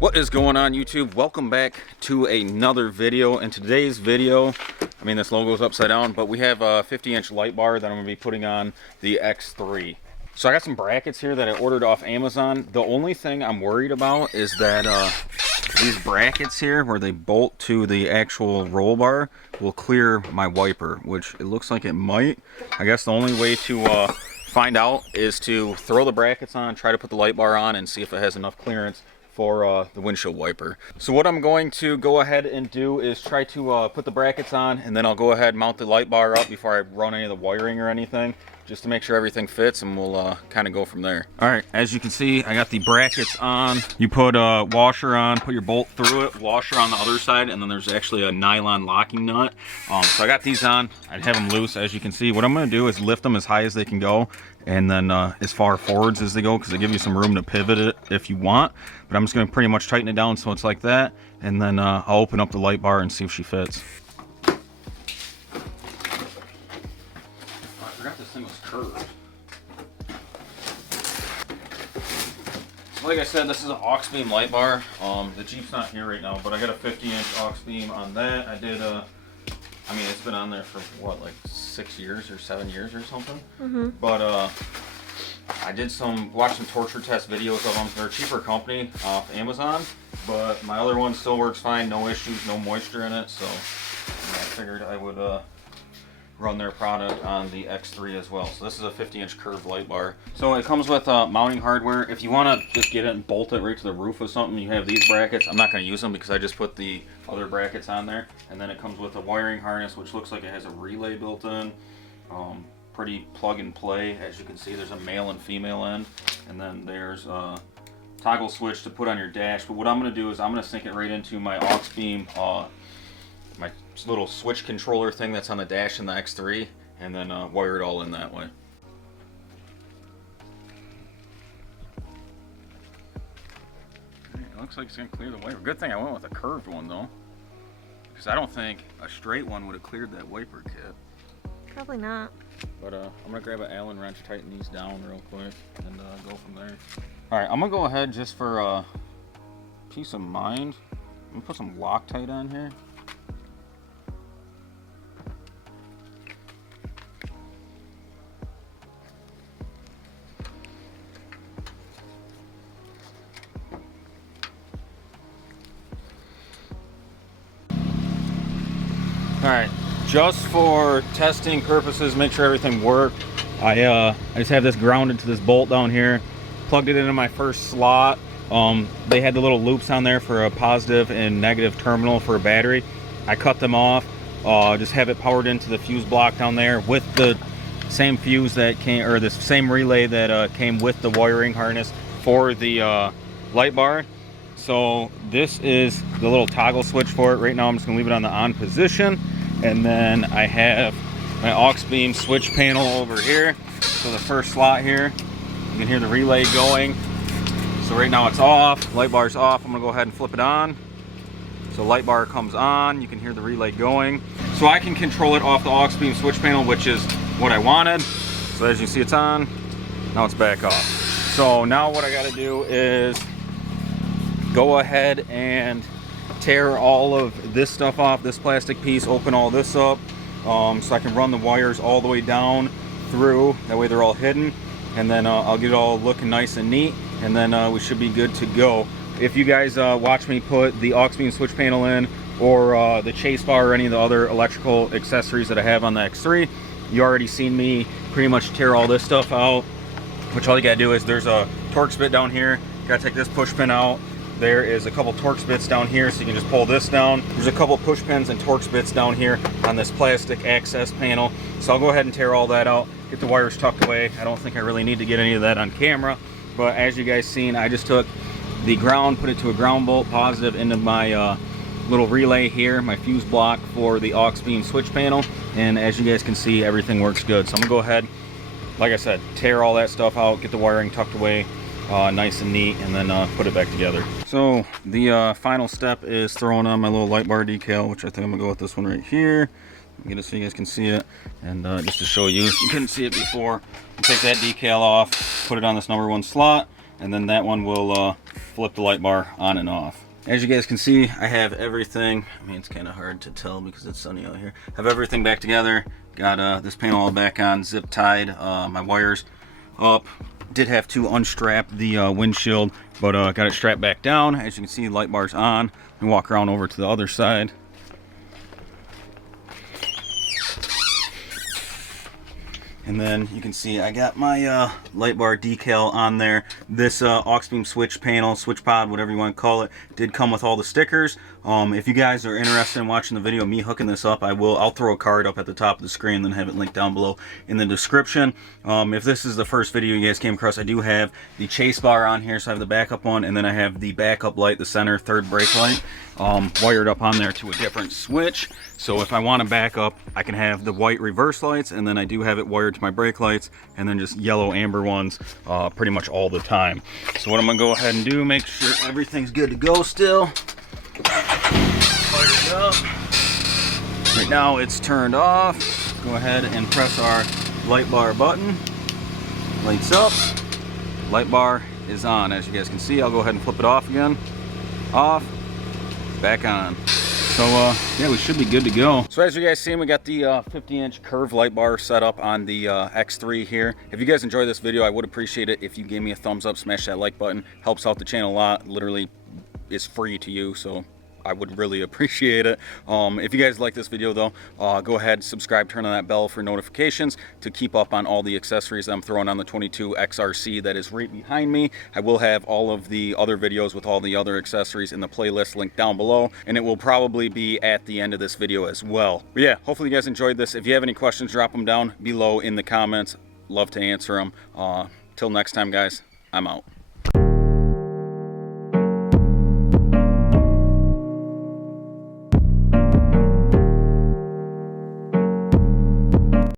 What is going on, YouTube? Welcome back to another video. In today's video, I mean, this logo is upside down, but we have a 50-inch light bar that I'm going to be putting on the X3. So I got some brackets here that I ordered off Amazon. The only thing I'm worried about is that these brackets here, where they bolt to the actual roll bar, will clear my wiper, which it looks like it might. I guess the only way to find out is to throw the brackets on, try to put the light bar on, and see if it has enough clearance for the windshield wiper. So what I'm going to go ahead and do is try to put the brackets on, and then I'll go ahead and mount the light bar up before I run any of the wiring or anything, just to make sure everything fits, and we'll kind of go from there. All right, as you can see, I got the brackets on. You put a washer on, put your bolt through it, washer on the other side, and then there's actually a nylon locking nut. So I got these on. I'd have them loose, as you can see. What I'm going to do is lift them as high as they can go, and then as far forwards as they go, because they give you some room to pivot it if you want. But I'm just going to pretty much tighten it down so it's like that, and then I'll open up the light bar and see if she fits. Oh, I forgot this thing was curved. So like I said, this is an aux beam light bar. The Jeep's not here right now, but I got a 50-inch aux beam on that. I did I mean, it's been on there for what, like 6 years or 7 years or something. But I did watch some torture test videos of them. They're a cheaper company off Amazon, but my other one still works fine, no issues, no moisture in it. So I figured I would run their product on the X3 as well. So this is a 50-inch curved light bar. So it comes with mounting hardware. If you want to just get it and bolt it right to the roof of something, you have these brackets. I'm not going to use them because I just put the other brackets on there. And then it comes with a wiring harness, which looks like it has a relay built in. Pretty plug and play. As you can see, there's a male and female end. And then there's a toggle switch to put on your dash. But what I'm going to do is I'm going to sink it right into my aux beam, my little switch controller thing that's on the dash in the X3, and then wire it all in that way. It looks like it's going to clear the wiper. Good thing I went with a curved one though, because I don't think a straight one would have cleared that wiper kit. Probably not. But I'm going to grab an Allen wrench, tighten these down real quick, and go from there. Alright, I'm going to go ahead just for peace of mind. I'm going to put some Loctite on here. Alright, just for testing purposes, make sure everything worked, I just have this grounded to this bolt down here, plugged it into my first slot. They had the little loops on there for a positive and negative terminal for a battery. I cut them off, just have it powered into the fuse block down there with the same fuse that came, or the same relay that came with the wiring harness for the light bar. So this is the little toggle switch for it. Right now I'm just going to leave it on the on position, and then I have my aux beam switch panel over here. So the first slot here, you can hear the relay going. So right now it's off, light bar's off. I'm going to go ahead and flip it on. So light bar comes on, you can hear the relay going. So I can control it off the aux beam switch panel, which is what I wanted. So as you see, it's on, now it's back off. So now what I got to do is go ahead and tear all of this stuff off, this plastic piece, open all this up, so I can run the wires all the way down through. That way they're all hidden, and then I'll get it all looking nice and neat, and then we should be good to go. If you guys watch me put the aux beam switch panel in, or the chase bar, or any of the other electrical accessories that I have on the X3, you already seen me pretty much tear all this stuff out, which all you gotta do is, there's a Torx bit down here, gotta take this push pin out. There is a couple Torx bits down here, so you can just pull this down. There's a couple push pins and Torx bits down here on this plastic access panel. So I'll go ahead and tear all that out, get the wires tucked away. I don't think I really need to get any of that on camera, but as you guys seen, I just took the ground, put it to a ground bolt positive into my little relay here, my fuse block for the aux beam switch panel, and as you guys can see, everything works good. So I'm gonna go ahead, like I said, tear all that stuff out, get the wiring tucked away, nice and neat, and then put it back together. So the final step is throwing on my little light bar decal, which I think I'm gonna go with this one right here. Get it so you guys can see it, and just to show you, if you couldn't see it before, you take that decal off, put it on this number 1 slot, and then that one will flip the light bar on and off. As you guys can see, I have everything. I mean, it's kind of hard to tell because it's sunny out here. I have everything back together. Got this panel all back on, zip tied, my wires up. Did have to unstrap the windshield, but got it strapped back down. As you can see, light bar's on. And walk around over to the other side. And then you can see I got my light bar decal on there. This aux beam switch panel, switch pod, whatever you want to call it, did come with all the stickers. If you guys are interested in watching the video of me hooking this up, I'll throw a card up at the top of the screen and then have it linked down below in the description. If this is the first video you guys came across, I do have the chase bar on here, so I have the backup one, and then I have the backup light, the center third brake light, wired up on there to a different switch. So if I want to back up, I can have the white reverse lights, and then I do have it wired to my brake lights, and then just yellow amber ones pretty much all the time. So what I'm gonna go ahead and do, make sure everything's good to go still. Fire it up. Right now it's turned off. Go ahead and press our light bar button. Lights up. Light bar is on. As you guys can see, I'll go ahead and flip it off again. Off. Back on. So yeah, we should be good to go. So as you guys see, we got the 50-inch curved light bar set up on the X3 here. If you guys enjoyed this video, I would appreciate it if you gave me a thumbs up, smash that like button. Helps out the channel a lot. Literally, it's free to you, so I would really appreciate it. If you guys like this video though, go ahead, subscribe, turn on that bell for notifications to keep up on all the accessories I'm throwing on the 22 XRC that is right behind me. I will have all of the other videos with all the other accessories in the playlist linked down below, and it will probably be at the end of this video as well. But yeah, hopefully you guys enjoyed this. If you have any questions, drop them down below in the comments. Love to answer them. Till next time, guys, I'm out.